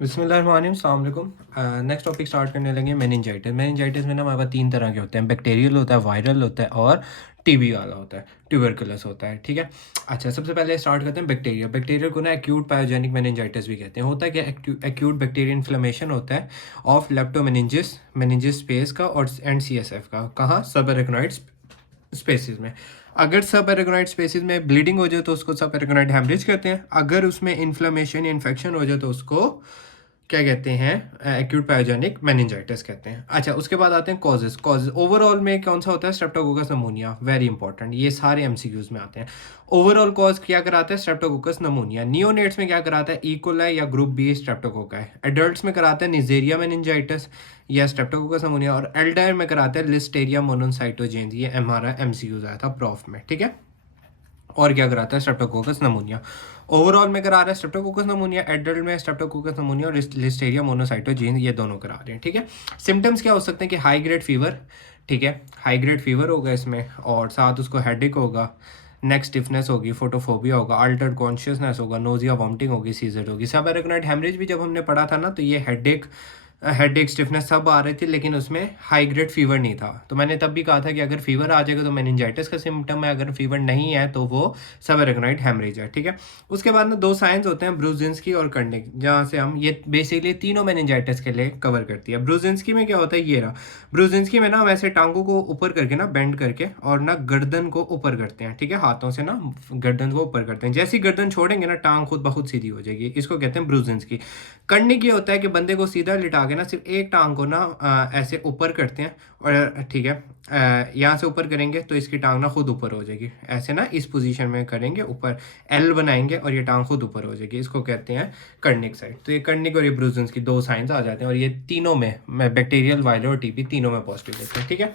बिस्मिल्लाहिर्रहमानिर्रहीम, अस्सलाम वालेकुम। नेक्स्ट टॉपिक स्टार्ट करने लगे मेनिंजाइटिस। मेनिंजाइटिस में ना हमारे पास तीन तरह के होते हैं, बैक्टीरियल होता है, वायरल होता है और टीबी वाला होता है, ट्यूबरकुलस होता है। ठीक है। अच्छा, सबसे पहले स्टार्ट करते हैं बैक्टीरिया। बैक्टीरिया को ना एक्यूट पायोजेनिक मेनिंजाइटिस भी कहते हैं। होता है क्या, एक्यूट बैक्टीरियल इन्फ्लेमेशन होता है ऑफ लेप्टोमेनिंजिस मेनिंजिस स्पेस का और एंड सीएसएफ का। कहाँ? सब एरेक्नोइड स्पेसिस में। अगर सब एरेक्नोइड स्पेसिस में ब्लीडिंग हो जाए तो उसको सब एरेक्नोइड हेमरेज कहते हैं। अगर उसमें इन्फ्लेमेशन या इन्फेक्शन हो जाए तो उसको क्या कहते हैं? एक्यूट पायोजेनिक मेनिंजाइटिस कहते हैं। अच्छा, उसके बाद आते हैं कॉजेज ओवरऑल में कौन सा होता है? स्ट्रेप्टोकोकस नमूनिया, वेरी इंपॉर्टेंट, ये सारे एमसीक्यूज में आते हैं। ओवरऑल कॉज क्या कराता है? स्ट्रेप्टोकोकस नमूनिया। नियोनेट्स में क्या कराता है? इकोलाई या ग्रुप बी स्ट्रेप्टोकोका। एडल्ट्स में कराता है निजेरिया मेनिंजाइटिस या स्ट्रेप्टोकोकस नमूनिया, और एल्डायर में कराता है लिस्टेरिया मोनोसाइटोजेन्स। ये हमारा एमसीक्यूज आया था प्रॉफ में। ठीक है। और क्या कराता है? स्ट्रेप्टोकोकस नमूनिया। ओवरऑल में करा रहा है स्ट्रेप्टोकोकस नमूनिया, एडल्ट में स्ट्रेप्टोकोकस नमूनिया और लिस्टेरिया मोनोसाइटोजीन, ये दोनों करा रहे हैं। ठीक है। सिम्टम्स क्या हो सकते हैं कि हाई ग्रेड फीवर, ठीक है, हाई ग्रेड फीवर होगा इसमें, और साथ उसको हेडेक होगा, नेक स्टिफनेस होगी, फोटोफोबिया होगा, अल्टर्ड कॉन्शियसनेस होगा, नोजिया वॉमिटिंग होगी, सीजर होगी। सब एरेक्नोइड हेमरेज भी जब हमने पढ़ा था ना, तो ये हेडेक स्टिफनेस सब आ रही थी, लेकिन उसमें हाई ग्रेड फीवर नहीं था। तो मैंने तब भी कहा था कि अगर फीवर आ जाएगा तो मेनिंजाइटिस का सिम्टम है, अगर फीवर नहीं है तो वो सब एरेक्नोइड हेमरेज है। ठीक है। उसके बाद ना दो साइंस होते हैं, ब्रूजिंस्की और कर्निक, जहाँ से हम ये बेसिकली तीनों मेनिंजाइटिस के लिए कवर करती है। ब्रूजिंस्की में क्या होता है? ये रहा। ब्रूजिंस्की में ना हम ऐसे टांगों को ऊपर करके ना बेंड करके और ना गर्दन को ऊपर करते हैं। ठीक है। हाथों से ना गर्दन को ऊपर करते हैं, जैसी गर्दन छोड़ेंगे ना टांग खुद ब खुद सीधी हो जाएगी। इसको कहते हैं ब्रूजिंस्की। कर्निक ये होता है कि बंदे को सीधा लिटा के ना सिर्फ एक टांग को ना ऐसे ऊपर करते हैं, और ठीक है, यहाँ से ऊपर करेंगे तो इसकी टांग ना खुद ऊपर हो जाएगी। ऐसे ना इस पोजीशन में करेंगे, ऊपर एल बनाएंगे और ये टांग खुद ऊपर हो जाएगी। इसको कहते हैं कर्निक साइड। तो ये कर्निक और ये ब्रूजेंस की दो साइंस आ जाते हैं, और ये तीनों में बैक्टीरियल, वायरल और टीबी तीनों में पॉजिटिव देते हैं। ठीक है।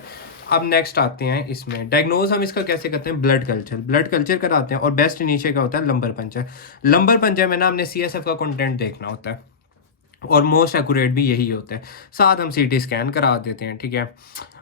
अब नेक्स्ट आते हैं इसमें डायग्नोज हम इसका कैसे करते हैं? ब्लड कल्चर कराते हैं, और बेस्ट नीचे का होता है लंबर पंचर। लंबर पंचर में ना हमने सीएसएफ का कंटेंट देखना होता है, और मोस्ट एक्यूरेट भी यही होता है। साथ हम सीटी स्कैन करा देते हैं। ठीक है।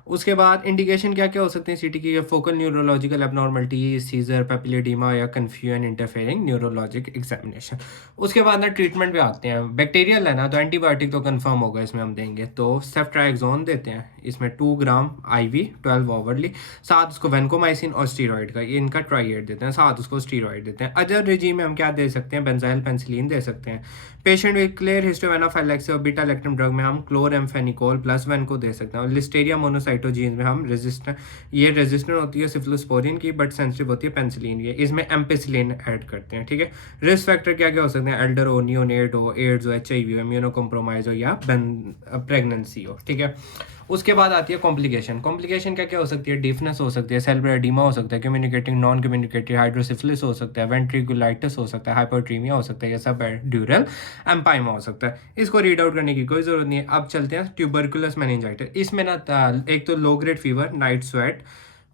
उसके बाद इंडिकेशन क्या क्या हो सकते हैं सीटी की? फोकल न्यूरोलॉजिकल एबनॉर्मलिटी, सीजर, पेपिलिडीमा या कन्फ्यूजन इंटरफेयरिंग न्यूरोलॉजिक एग्जामिनेशन। उसके बाद ना ट्रीटमेंट पे आते हैं। बैक्टीरियल है ना, तो एंटीबायोटिक तो कंफर्म होगा इसमें हम देंगे, तो सेफ्ट्राइक्सोन देते हैं इसमें 2 ग्राम आईवी, 12 ओवरली। साथ उसको वेंकोमाइसिन और स्टीरॉइड का, ये इनका ट्राइएड देते हैं, साथ उसको स्टीरॉइड देते हैं। अदर रिजीम में हम क्या दे सकते हैं? बेंजाइल पेंसिलिन दे सकते हैं। Patient with clear history of anaphylaxis और बीटा लैक्टम ड्रग में हम क्लोरेम्फेनिकोल प्लस वन को दे सकते हैं। और लिस्टेरिया मोनोसाइटोजीन में हम रेजिस्टेंट होती है सिफ्लोस्पोरिन की, बट सेंसिटिव होती है पेंसिलिन की, इसमें एम्पेसिलिन ऐड करते हैं। ठीक है। रिस्क फैक्टर क्या क्या हो सकते हैं? एल्डर हो, नियोनेट हो, एड्स हो, HIV हो, इम्यूनो कॉम्प्रोमाइज हो, या प्रेगनेंसी हो। ठीक है। उसके बाद आती है कॉम्प्लिकेशन क्या क्या हो सकती है? डिफनेस हो सकती है, सेरेब्रल एडीमा हो सकता है, कम्युनिकेटिंग नॉन कम्युनिकेटिव हाइड्रोसिफिलिस हो सकता है, वेंट्रिकुलाइटिस हो सकता है, हाइपोट्रीमिया हो सकता है, या सब ड्यूरल एम्पाइमा हो सकता है। इसको रीड आउट करने की कोई ज़रूरत नहीं है। अब चलते हैं ट्यूबरकुलस मेनिंजाइटिस। इसमें ना एक तो लो ग्रेड फीवर, नाइट स्वेट,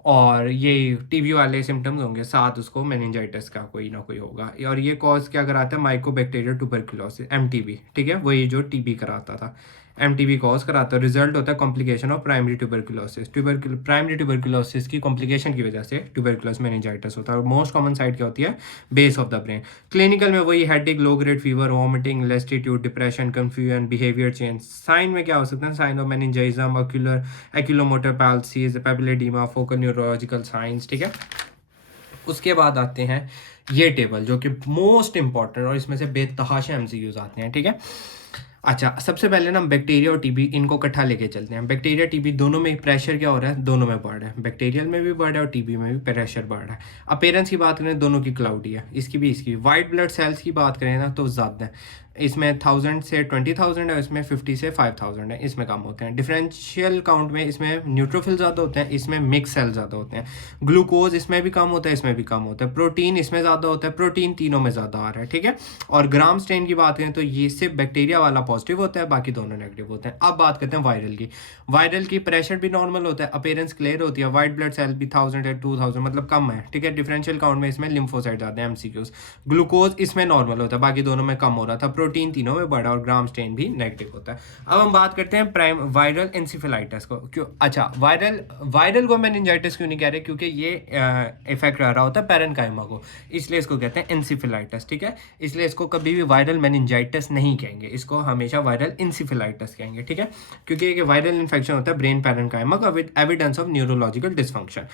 और ये टीबी वाले सिम्टम्स होंगे, साथ उसको मेनिंजाइटिस का कोई ना कोई होगा। और ये कॉज क्या कराता है? Mycobacterial tuberculosis, MTB। ठीक है, वही जो टीबी कराता था, MTB कॉज कराता है। रिजल्ट होता है complication of primary tuberculosis. Primary tuberculosis की कॉम्प्लिकेशन की वजह से ट्यूबरकुलोस मेनिंजाइटिस होता है। और मोस्ट कॉमन साइट क्या होती है? Base of the brain. Clinical में वही headache, low grade fever, vomiting, lassitude, depression, confusion, behaviour change. Sign में क्या हो सकते हैं? Sign of meningism, oculomotor palsies, papilloedema, focal neurological signs. ठीक है। उसके बाद आते हैं ये टेबल, जो कि मोस्ट इंपॉर्टेंट, और इसमें से बेतहाशा एमसीक्यूज आते हैं। ठीक है। अच्छा, सबसे पहले ना बैक्टीरिया और टीबी इनको इकट्ठा लेके चलते हैं। बैक्टीरिया टीबी दोनों में प्रेशर क्या हो रहा है? दोनों में बढ़ रहा है। बैक्टीरियल में भी बढ़ रहा है और टीबी में भी प्रेशर बढ़ रहा है। अपेरेंस की बात करें, दोनों की क्लाउडी है, इसकी भी इसकी भी। वाइट ब्लड सेल्स की बात करें ना, तो ज़्यादा है, इसमें 1000 से 20,000 है, इसमें 50 से 5000 है, इसमें कम होते हैं। डिफरेंशियल काउंट में इसमें न्यूट्रोफिल ज़्यादा होते हैं, इसमें मिक्स सेल ज़्यादा होते हैं। ग्लूकोज इसमें भी कम होता है, इसमें भी कम होता है। प्रोटीन इसमें ज़्यादा होता है, प्रोटीन तीनों में ज़्यादा आ रहा है। ठीक है। और ग्राम स्ट्रेन की बात करें तो ये सिर्फ बैक्टीरिया वाला पॉजिटिव होता है, बाकी दोनों नेगेटिव होते हैं। अब बात करते हैं वायरल की। वायरल की प्रेशर भी नॉर्मल होता है, अपेरेंस क्लियर होती है, वाइट ब्लड सेल भी 1000 है, 2000 मतलब कम है। ठीक है। डिफरेंशियल काउंट में इसमें लिम्फोसाइट आते हैं, MCQs। ग्लूकोज इसमें नॉर्मल होता है, बाकी दोनों में कम हो रहा था। प्रोटीन तीनों में बड़ा और ग्राम स्टेन भी नेगेटिव होता है। अब हम बात करते हैं प्राइम वायरल इंसेफेलाइटिस को। क्यों? अच्छा, वायरल को मेनिंजाइटिस क्यों नहीं कह रहे? क्योंकि ये इफेक्ट आ रहा होता है पैरेनकाइमा को, इसलिए इसको कहते हैं इंसेफेलाइटिस, ठीक है। इसलिए इसको कभी भी वायरल मेनिंजाइटिस नहीं कहेंगे, इसको हमेशा वायरल इंसेफेलाइटिस कहेंगे, ठीक है। क्योंकि एक वायरल इन्फेक्शन होता है ब्रेन पैरेनकाइमा का with evidence of neurological dysfunction.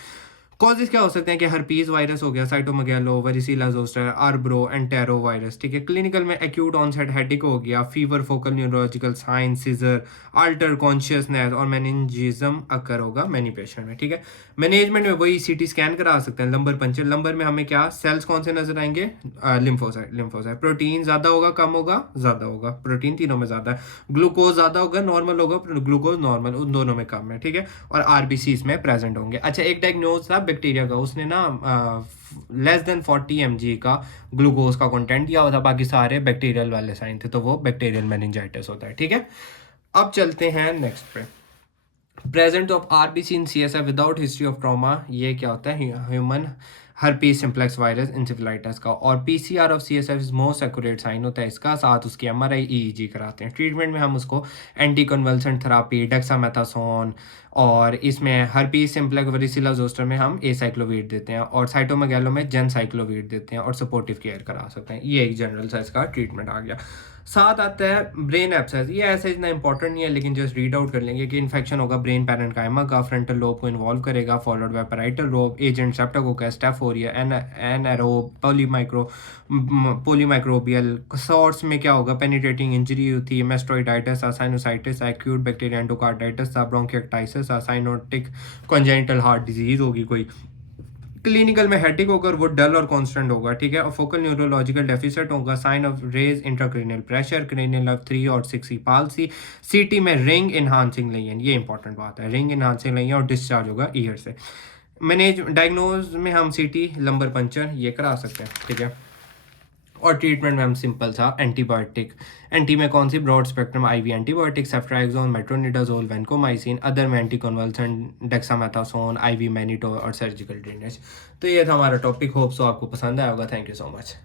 Causes क्या हो सकते हैं कि हर्पीज वायरस हो गया, cytomegalo, varicella zoster, arbo, entero virus, ठीक है। क्लिनिकल में एक्यूट ऑनसेट हेडेक हो गया, fever, focal neurological sign, seizure, alter consciousness और मेनिंजिज्म अकर होगा मैनी पेशेंट में, ठीक है। मैनेजमेंट में वही सीटी स्कैन करा सकते हैं। लंबर पंचर, लंबर में हमें क्या सेल्स कौन से नजर आएंगे? लिम्फोसाइट। प्रोटीन ज्यादा होगा, कम होगा, ज्यादा होगा, प्रोटीन तीनों में ज्यादा है। ग्लूकोज ज्यादा होगा, नॉर्मल होगा, ग्लूकोज नॉर्मल, उन दोनों में कम है, ठीक है। और आरबीसी इसमें प्रेजेंट होंगे। अच्छा, एक डायग्नोज था बैक्टीरिया का, उसने ना लेस देन 40 mg का ग्लूकोज का कंटेंट दिया हुआ था, बाकी सारे बैक्टीरियल वाले साइन थे, तो वो बैक्टीरियल मेनिंजाइटिस होता है, ठीक है। अब चलते हैं नेक्स्ट पे। Present of RBC in CSF without history of trauma, ये क्या होता है? Human herpes simplex virus encephalitis का। और PCR of CSF is most accurate sign होता है इसका, साथ उसकी एमआरआई ईईजी कराते हैं। ट्रीटमेंट में हम उसको एंटी कन्वल्सेंट थेरापी, डेक्सामेथासोन, और इसमें हर्पीस सिम्प्लेक्स वेरिसिला जोस्टर में हम एसाइक्लोविर देते हैं, और साइटोमेगालो में जेनसाइक्लोविर देते हैं, और सपोर्टिव केयर करा सकते हैं। ये एक जनरल सा इसका ट्रीटमेंट आ गया। साथ आता है ब्रेन एब्सेस। ये ऐसे इतना इंपॉर्टेंट नहीं है, लेकिन जस्ट रीड आउट कर लेंगे कि इन्फेक्शन होगा ब्रेन पैरेनकाइमा का, फ्रंटल लोब को इन्वॉल्व करेगा, followed by parietal lobe, agent streptococcus, staph aureus, anaerobe, polymicrobial. Sources में क्या होगा? पेनिट्रेटिंग इंजरी थी, mastoiditis, sinusitis, acute bacteria endocarditis, bronchiectasis, cyanotic congenital heart disease होगी कोई। क्लिनिकल में हेडेक होकर वो डल और कांस्टेंट होगा, ठीक है। और फोकल न्यूरोलॉजिकल डेफिसिट होगा, sign of raised intracranial pressure, cranial of 3 और 6 पाल्सी। सीटी में रिंग इनहांसिंग लेयन, ये इंपॉर्टेंट बात है, रिंग इनहांसिंग लेयन, और डिस्चार्ज होगा ईयर से। मैनेज डायग्नोज में हम सीटी, लंबर पंचर ये करा सकते हैं, ठीक है। और ट्रीटमेंट में हम सिंपल था एंटीबायोटिक। एंटी में कौन सी? Broad spectrum IV antibiotic, ceftriaxone, metronidazole, vancomycin. Other में anticonvulsant, dexamethasone, IV mannitol और सर्जिकल ड्रेनेज। तो ये था हमारा टॉपिक। होप सो आपको पसंद आया होगा। Thank you so much.